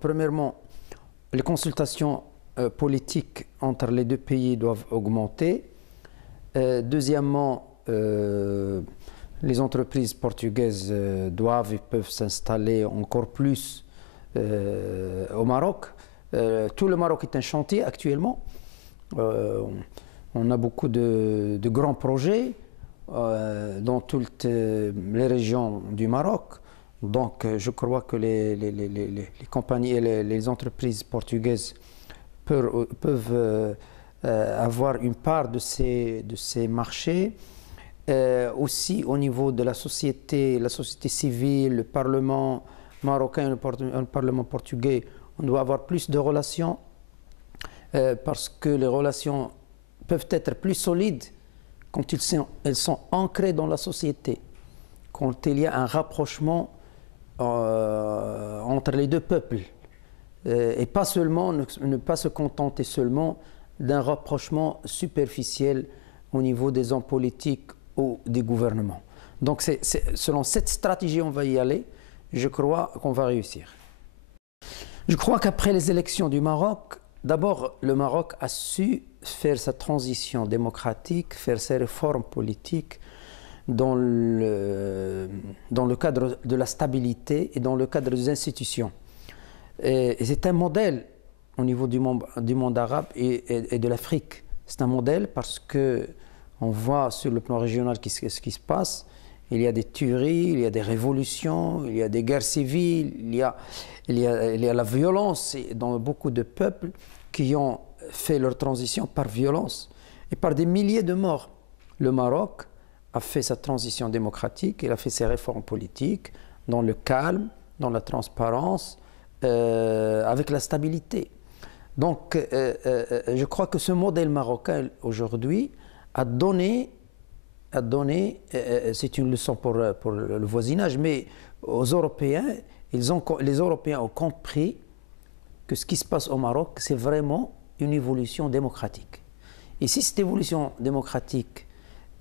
premièrement, les consultations politiques entre les deux pays doivent augmenter. Deuxièmement, les entreprises portugaises doivent et peuvent s'installer encore plus au Maroc. Tout le Maroc est un chantier actuellement. On a beaucoup de grands projets dans toutes les régions du Maroc. Donc je crois que les compagnies et les entreprises portugaises peuvent avoir une part de ces marchés. Aussi au niveau de la société civile, le Parlement marocain et le Parlement portugais, on doit avoir plus de relations parce que les relations peuvent être plus solides quand elles sont ancrées dans la société, quand il y a un rapprochement entre les deux peuples et pas seulement, ne pas se contenter seulement d'un rapprochement superficiel au niveau des hommes politiques ou des gouvernements. Donc selon cette stratégie on va y aller, je crois qu'on va réussir. Je crois qu'après les élections du Maroc, d'abord le Maroc a su faire sa transition démocratique, faire ses réformes politiques dans le cadre de la stabilité et dans le cadre des institutions. Et c'est un modèle au niveau du monde arabe et de l'Afrique. C'est un modèle parce qu'on voit sur le plan régional ce qui se passe. Il y a des tueries, il y a des révolutions, il y a des guerres civiles, il y a la violence dans beaucoup de peuples qui ont fait leur transition par violence et par des milliers de morts. Le Maroc a fait sa transition démocratique, il a fait ses réformes politiques dans le calme, dans la transparence, avec la stabilité. Donc, je crois que ce modèle marocain aujourd'hui a donné, c'est une leçon pour le voisinage, mais aux Européens, les Européens ont compris que ce qui se passe au Maroc, c'est vraiment une évolution démocratique. Et si cette évolution démocratique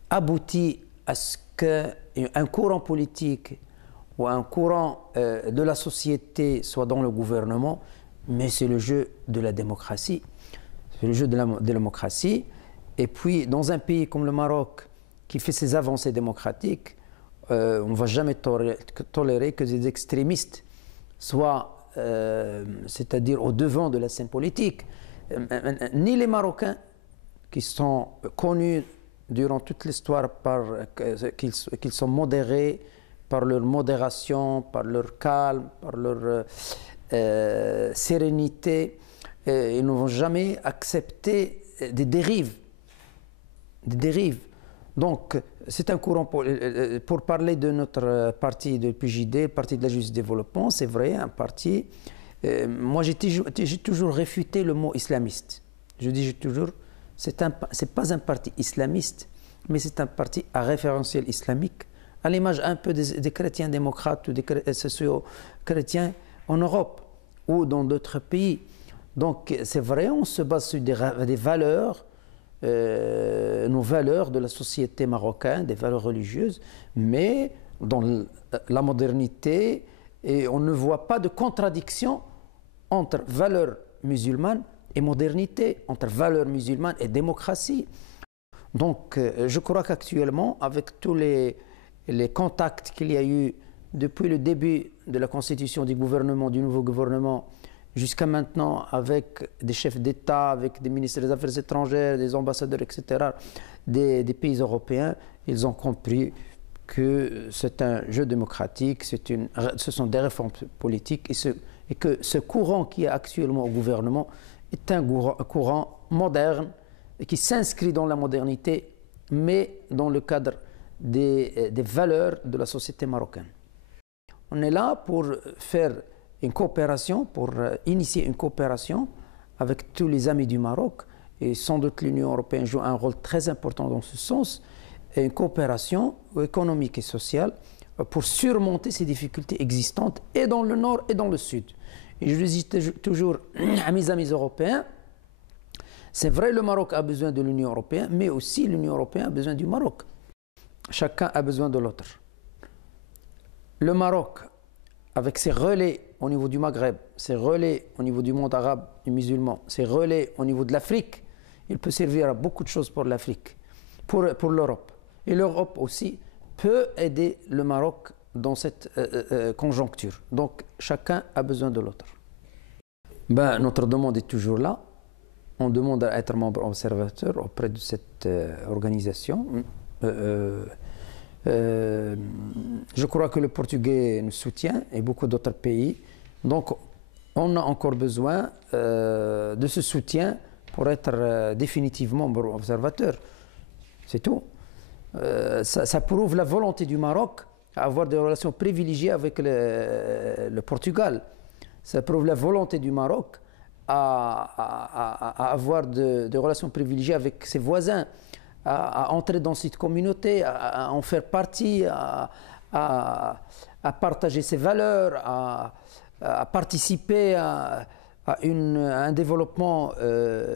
aboutit à ce qu'un courant politique ou un courant de la société soit dans le gouvernement, mais c'est le jeu de la démocratie. C'est le jeu de la démocratie. Et puis, dans un pays comme le Maroc, qui fait ses avancées démocratiques, on ne va jamais tolérer que des extrémistes soient, c'est-à-dire au devant de la scène politique. Ni les Marocains, qui sont connus durant toute l'histoire qu'ils sont modérés, par leur modération, par leur calme, par leur sérénité, ils ne vont jamais accepter des dérives. Donc, c'est un courant pour parler de notre parti de PJD, Parti de la Justice et Développement, c'est vrai, un parti. Moi, j'ai toujours réfuté le mot islamiste. Je dis toujours, c'est pas un parti islamiste, mais c'est un parti à référentiel islamique, à l'image un peu des chrétiens démocrates ou des socio-chrétiens en Europe ou dans d'autres pays. Donc, c'est vrai, on se base sur des valeurs, nos valeurs de la société marocaine, des valeurs religieuses, mais dans la modernité, et on ne voit pas de contradiction entre valeurs musulmanes et modernité, entre valeurs musulmanes et démocratie. Donc, je crois qu'actuellement, avec tous les contacts qu'il y a eu depuis le début de la constitution du nouveau gouvernement, jusqu'à maintenant, avec des chefs d'État, avec des ministres des Affaires étrangères, des ambassadeurs, etc., des pays européens, ils ont compris que c'est un jeu démocratique, ce sont des réformes politiques et que ce courant qui est actuellement au gouvernement est un courant moderne et qui s'inscrit dans la modernité, mais dans le cadre des valeurs de la société marocaine. On est là pour faire une coopération, pour initier une coopération avec tous les amis du Maroc, et sans doute l'Union européenne joue un rôle très important dans ce sens, et une coopération économique et sociale pour surmonter ces difficultés existantes et dans le nord et dans le sud. Et je le dis toujours à mes amis européens, c'est vrai, le Maroc a besoin de l'Union européenne, mais aussi l'Union européenne a besoin du Maroc. Chacun a besoin de l'autre. Le Maroc, avec ses relais au niveau du Maghreb, c'est relais au niveau du monde arabe et musulman, c'est relais au niveau de l'Afrique, il peut servir à beaucoup de choses pour l'Afrique, pour l'Europe. Et l'Europe aussi peut aider le Maroc dans cette conjoncture. Donc chacun a besoin de l'autre. Ben, notre demande est toujours là. On demande à être membre observateur auprès de cette organisation. Je crois que le Portugais nous soutient et beaucoup d'autres pays. Donc on a encore besoin de ce soutien pour être définitivement membre observateur. C'est tout. Ça prouve la volonté du Maroc à avoir des relations privilégiées avec le Portugal. Ça prouve la volonté du Maroc à avoir des relations privilégiées avec ses voisins, à entrer dans cette communauté, à en faire partie, à partager ses valeurs, à participer à un développement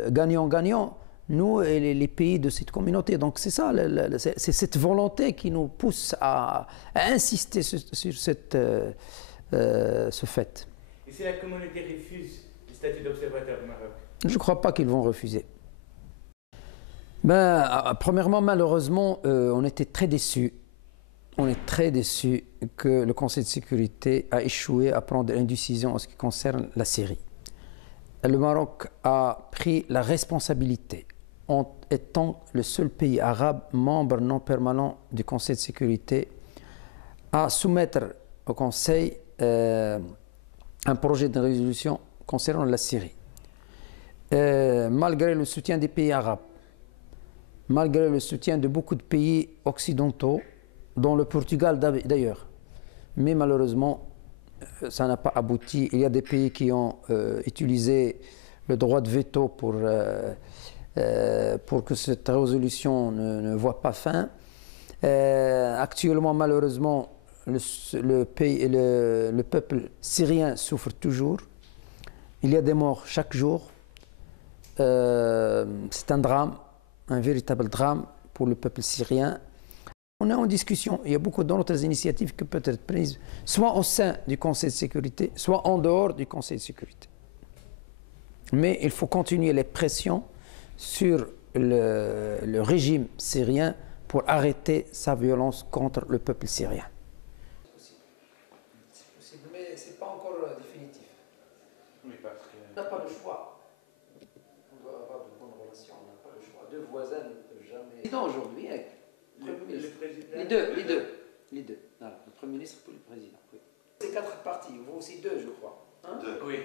gagnant-gagnant, nous et les pays de cette communauté. Donc c'est ça, c'est cette volonté qui nous pousse à insister sur ce fait. Et si la communauté refuse le statut d'observateur du Maroc? Je ne crois pas qu'ils vont refuser. Ben, premièrement, malheureusement, on était très déçus. On est très déçus que le Conseil de sécurité a échoué à prendre une décision en ce qui concerne la Syrie. Le Maroc a pris la responsabilité, en étant le seul pays arabe membre non permanent du Conseil de sécurité, à soumettre au Conseil un projet de résolution concernant la Syrie. Malgré le soutien des pays arabes, malgré le soutien de beaucoup de pays occidentaux, dont le Portugal d'ailleurs. Mais malheureusement, ça n'a pas abouti. Il y a des pays qui ont utilisé le droit de veto pour que cette résolution ne voit pas fin. Actuellement, malheureusement, le peuple syrien souffre toujours. Il y a des morts chaque jour. C'est un drame, un véritable drame pour le peuple syrien. On est en discussion. Il y a beaucoup d'autres initiatives qui peuvent être prises, soit au sein du Conseil de sécurité, soit en dehors du Conseil de sécurité. Mais il faut continuer les pressions sur le régime syrien pour arrêter sa violence contre le peuple syrien. C'est possible, mais ce n'est pas encore définitif. Oui, parce que... On n'a pas le choix. On doit avoir de bonnes relations, on n'a pas le choix. Deux voisins ne peuvent jamais... Président aujourd'hui, les deux. Voilà, le Premier ministre et le Président. Oui. C'est 4 partis, vous aussi 2, je crois. Hein? Oui,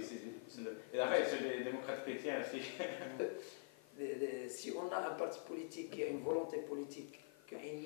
c'est deux. Et après, c'est les démocrates chrétiens aussi. Si on a un parti politique qui a une volonté politique, qui a une